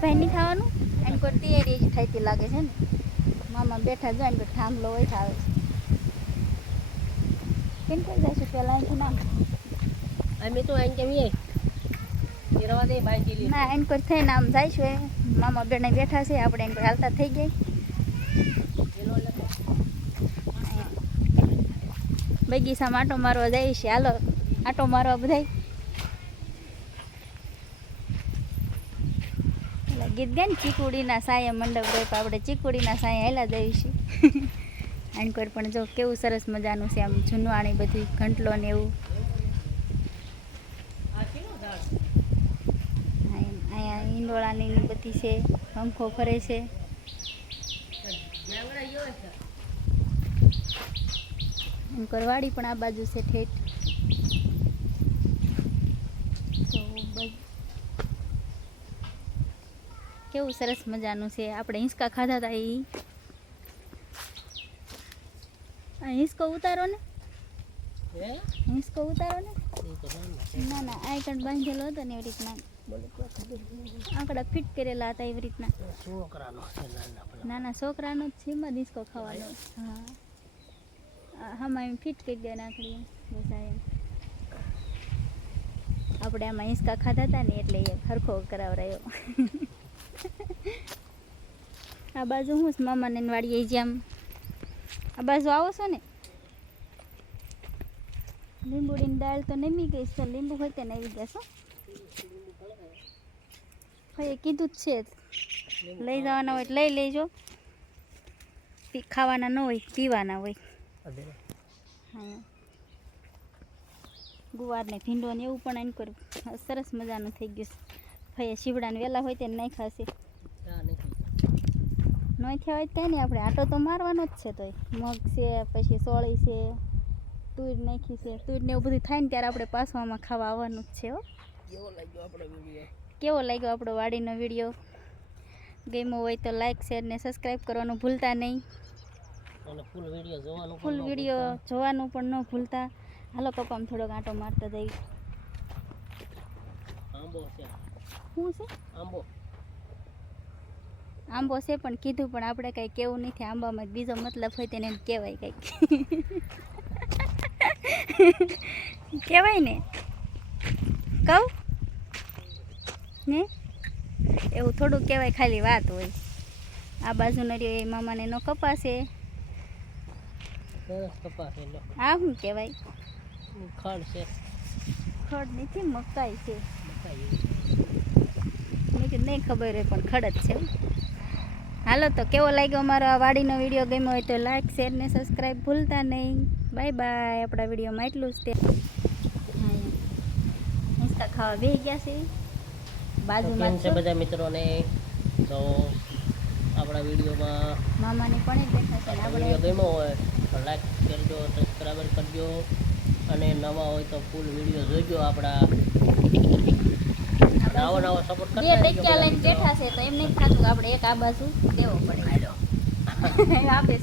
ભાઈ નહીં થવાનું એને કોઈ તૈયારી જ થતી લાગે છે ને. મામા બેઠા જાય એને કોઈ થાંભલો હોય આવે છે. કેમ કરી જશું પહેલાં અહીંથી ના અમે તો અહીં કેમ ના એમ કોઈ થઈને આમ જાય છે. મામા બેને બેઠા છે આપણે એમ કોઈ હાલતા થઈ ગઈ બગીચામાં આટો મારવા જઈએ છીએ હાલો આટો મારવા બધાય. ગીત ગાય ને, ચીકુડીના સાંય મંડપ રોપ આપણે ચીકુડીના સાંય હેલા આને કોઈ પણ જો કેવું સરસ મજાનું છે આમ જૂનવાણી બધી, ઘંટલો ને એવું. અહીંયા ઈંડોળાની બધી છે, પંખો ફરે છે. એમ કરવાડી પણ આ બાજુ છે ઠેઠ તો બસ કેવું સરસ મજાનું છે. આપણે હિંચકા ખાધા હતા એ આ હિંચકો ઉતારો ને. હિંસકો હિંચકો ઉતારો ને. ના ના આ કંઈ બાંધેલો હતો ને એવી રીતના. આંકડા ફિટ કરેલા હતા એવી રીતના. છોકરાનો નાના છોકરાનો જ છે એમાં હિંચકો ખાવાનો. હા. આ એમ ફિટ કરી દે નાખડી બધા એમ. આપણે આમાં હિંચકા ખાધા હતા ને એટલે એ ખરખો કરાવરાયો. આ બાજુ હું મામાને ને વાડીએ જેમ આ બાજુ આવો છો ને? લીંબુડીની દાળ તો નમી ગઈ છે, લીંબુ હોય તે આવી જશો ભાઈ કીધું જ છે લઈ જવાના હોય લઈ લેજો. ખાવાના ન હોય, પીવાના હોય. હા. ગુવાર ને ભીંડો ને એવું પણ એમ કર્યું. સરસ મજાનું થઈ ગયું છે. ભાઈ શીવડાને વહેલા હોય તેને નહીં ખાશે નહીં થયા હોય ત્યાં નહીં આપણે. આટો તો મારવાનો જ છે તોય. મગ છે પછી સોળી છે તુર નાખી છે. તુર ને એવું બધું થાય ને ત્યારે આપણે પાસવામાં ખાવા આવવાનું જ છે હો. કેવો લાગ્યો આપણો વીડિયો? કેવો લાગ્યો આપણો વાડીનો વીડિયો? ગમ્યો હોય તો લાઈક શેર ને સબસ્ક્રાઈબ કરવાનું ભૂલતા નહીં. ફૂલ વીડિયો જોવાનું પણ ફૂલ ન વીડિયો ભૂલતા. જોવાનું પણ ન ભૂલતા. હાલો કપામાં થોડોક આંટો મારતા જઈ આંબો છે. શું છે? આંબો. આંબો છે પણ કીધું પણ આપણે કંઈ કેવું નથી. આંબામાં બીજો મતલબ હોય તેને કહેવાય કંઈક. કહેવાય ને? કહું? ને? એવું થોડું કહેવાય ખાલી વાત હોય. આ બાજુ રહ્યો એ મામાને એનો કપાસે છે આ શું કહેવાય? ખડ છે. ખડ નથી મકાઈ છે. બતાવી કીધું નહીં ખબર હોય પણ ખડત છે હાલો તો કેવો લાગ્યો અમારો આ વાડીનો વીડિયો ગમ્યો હોય તો લાઈક શેર ને સબસ્ક્રાઈબ ભૂલતા નહીં. બાય બાય આપણા વિડીયોમાં એટલું જ તે. હિંચકા ખાવા બે ગયા છે. બાજુમાં છે બધા મિત્રોને? તો આપણા વિડીયોમાં મામાને પણ જ દેખાશે વીડિયો ગમ્યો હોય તો લાઈક કરજો સબસ્ક્રાઈબર કરજો. અને નવા હોય તો ફૂલ વીડિયો જોજો આપણા નવો નવો સપોર્ટ કરતા રહેજો ટક્યા લઈને બેઠા છે તો એમ નહીં થતું આપણે એક આ બાજુ દેવો પડે. આપે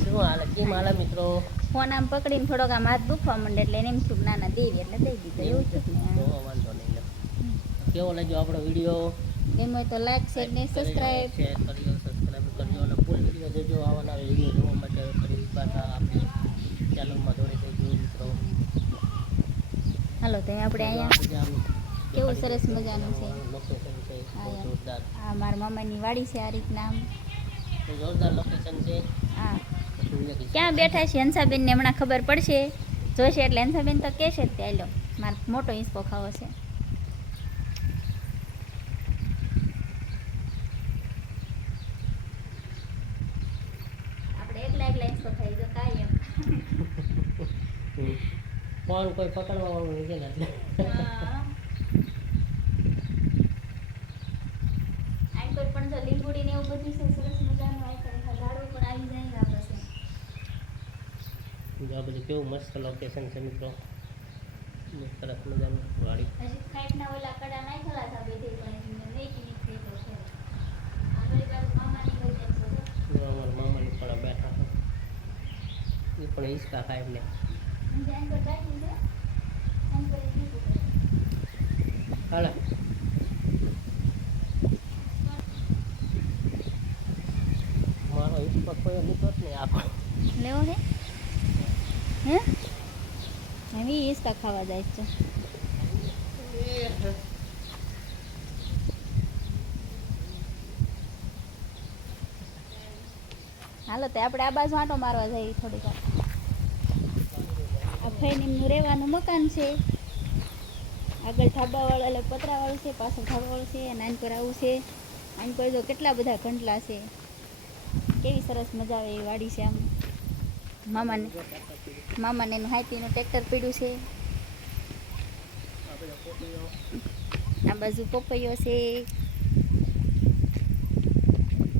શું હાલે? કેમ હાલે મિત્રો? ફોન આમ પકડીને થોડોક આમ હાથ દુખવા માંડે એટલે એમ થયું નાના દેવી એટલે દઈ દીધો. એવું ને વાંધો નહીં. કેવો લાગ્યો આપણો વીડિયો એમ હોય તો લાઈક શેર ને સબસ્ક્રાઈબ શેર કરજો સબસ્ક્રાઈબ કરજો અને ફૂલ વીડિયો જોજો આવવાના વીડિયો જોવા માટે ફરી પાછા આપણી હાલો તો આપણે અહીંયા કેવું સરસ મજાનું છે. હા, મારા મામાની વાડી છે આ રીતના આમ. જોરદાર લોકેશન છે. આ ક્યાં બેઠા છે હંસાબેનને હમણાં ખબર પડશે. જોશે એટલે હંસાબેન તો કહેશે જ ત્યાં લો મારો મોટો હિંચકો ખાવો છે આપણે એકલા એકલા હિંચકો ખાઈ જો કાંઈ એમ હમ. ફોન કોઈ પકડવા વાળું નથી ને એટલે હા. આઈ પણ જો લીંબુડી ને એવું બધું છે સરસ મજાનું આઈ કોઈ પણ આવી જાય આ જો આ બધું કેવું મસ્ત લોકેશન છે મિત્રો. સરસ મજાનું વાડી. હજી ખાઈટના ઓલા કડા નાખેલા હતા બધે પણ મેકી નીકળી તો છે. આગળ બાજુ મામાની હોય તેમ છે. જો. જો અમારા મામાની પણ બેઠા છે. એ પણ હિંચકા ખાય ને. હાલો. મારો ઇસ્પક કોઈ નીકળત નહીં આખો લેવો હે? હે? હવે ઇસ્પક ખાવા જાય છે. હાલો, તે આપણે આ બાજુ આંટો મારવા જઈએ થોડીક વાર. આ એમનું રહેવાનું મકાન છે. આગળ ધાબાવાળું એટલે પતરાવાળું છે પાછળ ધાબાવાળું છે અને આન પર આવું છે. આન પર જો કેટલા બધા ઘંટલા છે. કેવી સરસ મજા આવે એ વાડી છે આમ. મામાને મામાને એનું હાઈપીનું ટ્રેક્ટર પીડ્યું છે. આ બાજુ પપૈયો છે.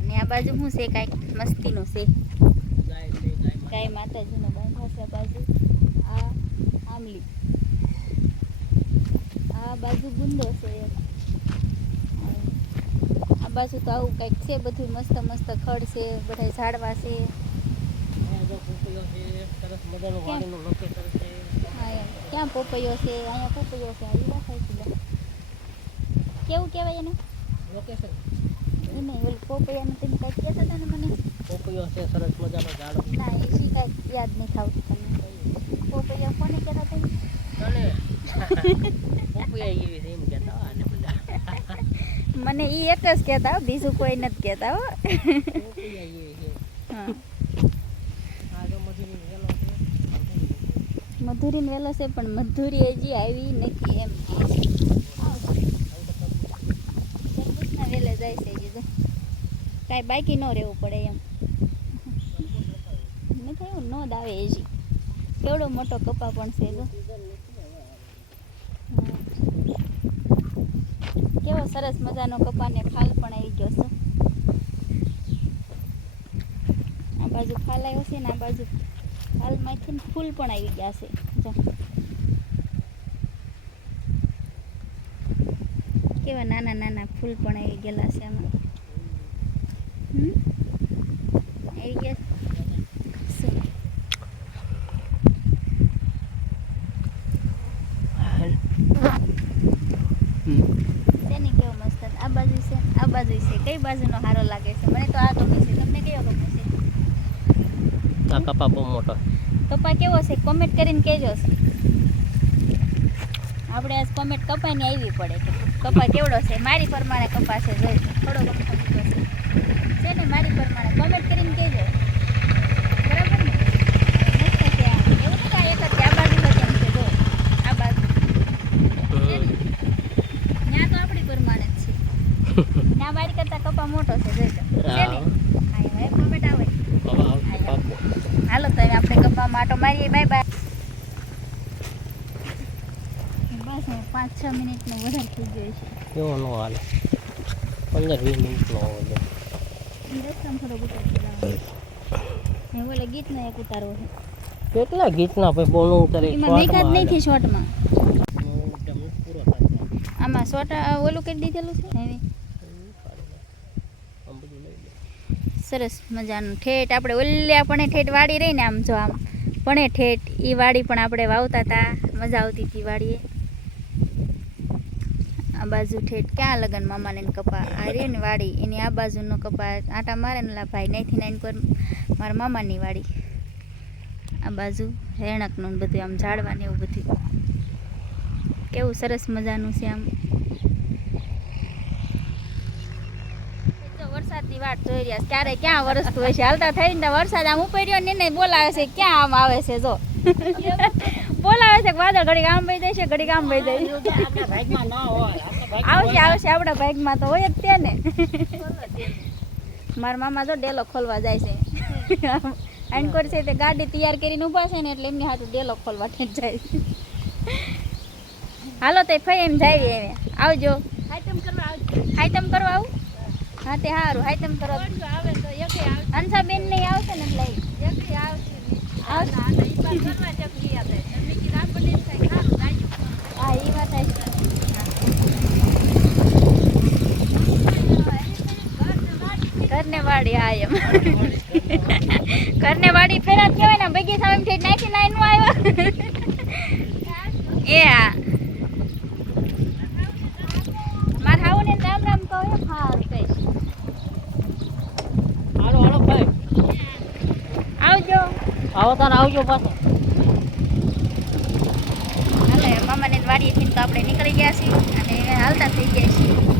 અને આ બાજુ શું છે કાંઈક મસ્તીનું છે. ગાય માતાજીનો બાંધા છે આ બાજુ. આ આમલી આ બાજુ ગુંદો છે આ બાજુ તો આવું કંઈક છે બધું મસ્ત મસ્ત ખડ છે બધા ઝાડવા છે. ક્યાં પોપૈયો છે? અહીંયા પોપૈયો છે થાય કેવું કહેવાય એને? લોકેશન એને ઓલું પોપૈયાનું તમે કાંઈક કહેતા હતા ને મને. પોપૈયો છે સરસ મજાનો ઝાડ. ના એ શી કાંઈક યાદ નહીં તમને પોપૈયા કોને કહેતા બધા મને એ એક જ કહેતા બીજું કોઈ નથી કહેતા હો. મધુરી વેલો છે, પણ મધુરી હજી આવી નથી એમ. વેલે જાય છે કાંઈ બાકી ન રહેવું પડે એમ. નથી એવું ન દાવે હજી. કેવડો મોટો કપા પણ છે જો કેવો સરસ મજાનો કપાને ફાલ પણ આવી ગયો છે. આ બાજુ ફાલ આવ્યો છે ને આ બાજુ ફાલમાંથી ફૂલ પણ આવી ગયા છે. કેવા નાના નાના ફૂલ પણ આવી ગયેલા છે આમાં? આવી ગયા શું? તેની કેવો મસ્ત આ બાજુ છે છે કઈ બાજુનો સારો લાગે છે? મને તો આ ગમે છે. તમને કયો ગમે છે? આ કપા બહુ મોટો. કપા કેવો છે? કોમેન્ટ કરીને કહેજો. આપણે આજ કોમેન્ટ કપાની આવી પડે કે કપા કેવડો છે? મારી પ્રમાણે કપા છે જોઈ થોડો ગમતો છે. છે ને? મારી પ્રમાણે કોમેન્ટ કરીને કહેજો બરાબર ને મસ્ત છે આ. એવું નથી આ એક જ છે આ બાજુ જ એમ છે જો આ બાજુ છે ને ત્યાં તો આપણી પ્રમાણે જ છે ત્યાં મારી કરતા કપા મોટો છે જોઈજો હાલો તો આપણે કપા માટો મારીએ. Bye bye. બસ પાંચ છ મિનિટનો વધારે થઈ ગયો છે. કેવો નો હાલે? પંદર વીસ મિનિટનો હોવો રસ્તામાં થોડો ઉતાર મેં ઓલે ગીતનો એક ઉતારવો છે. કેટલા ગીતના ભાઈ? બહુ ઉતારે એમાં દેખાત નહીં થી શોર્ટમાં આમાં શોર્ટ ઓલું કરી દીધેલું છે? ને એવી આમ બધું લઈ લે સરસ મજાનું ઠેઠ. આપણે ઓલે આપણે ઠેઠ વાડી રહી ને આમ જો આમ. પણ ઠેઠ એ વાડી પણ આપણે વાવતા હતા મજા આવતી હતી વાડીએ. આ બાજુ ઠેઠ ક્યાં લગન મામાને કપા? આ રે ને વાડી. એની આ બાજુનો કપા. આટા મારે ને ભાઈ. નાઈથી નાઈન પર મારા મામાની વાડી. આ બાજુ રેણકનું બધું આમ ઝાડવા ને એવું બધું. કેવું સરસ મજાનું છે આમ તો વરસાદની વાટ જોઈ રહ્યા ક્યારે ક્યાં વરસતું હોય છે? હાલતા થઈને વરસાદ આમ ઉપડ્યો ને એને બોલાવે છે ક્યાં આમ આવે છે જો. બોલાવે છે વાદળ ઘડી આમ ભાઈ જાય છે ઘડીક આમ વહી જાય. આવશે આવશે આપણા ભાગમાં તો હોય જ તે ને. મારા મામા જો ડેલો ખોલવા જાય છે. આનકોર છે તે ગાડી તૈયાર કરીને ઊભા છે ને એટલે એમની હાથું ડેલો ખોલવા જાય. છે હાલો તે ફઈ એમ જાય આવજો. આઈટમ કરવા આવું? હા તે સારું તરત આવે તો એકે આવશે. ને એટલે? આવશે હા એ વાત ઘરને વાડી હા એમ. ઘરને વાડી ફેરા કહેવાય ને બગીચા એમ ઠેઠ નાખી નાઈ નું આવ્યા. એ હા મારે આવું ને રામ રામ કહો એમ હા કહીશ હાલો હાલો ભાઈ આવો તાર આવજો પાછો. હાલે, મામાને વાડીએથી તો આપણે નીકળી ગયા છીએ અને હાલતા થઈ ગયા છીએ.